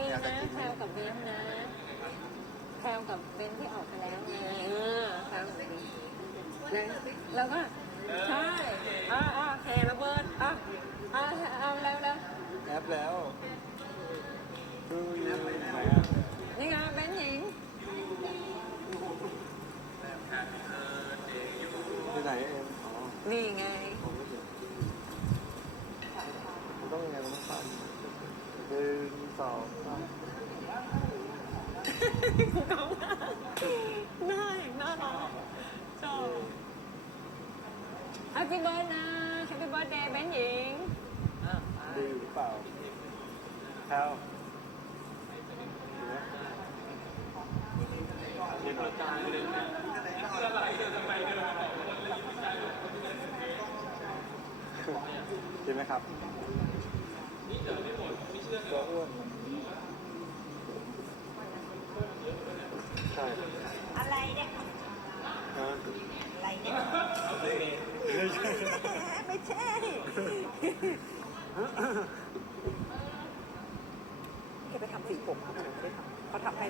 วิ่นะแพลวกับเบนนะแพลวกับเบนที่ออกมาแล้วไงเออแพลวกับเบนแล้วแล้วก็ใช่อ่าอ่าโอเคระเบิดอ่าอ่าเอาแล้วแล้วแอปแล้วดูยูนี่ไงเบนหญิงที่ไหนเอ็มอ๋อนี่ไงต้องยังไงต้องฝันหนึ่งสอง กูเกาหน้าหน้าอย่างน่ารักชอบ Happy birthday นะ Happy birthday เบนหญิงอะไปดูอยู่หรือเปล่าแพลวกินหน่อยกินไหมครับตัวอ้วนใอะไรเนี่ยอะไรเนี่ยไม่ใช่ไม่ใช่แกไปทำสีผมครัทำเขาทำให้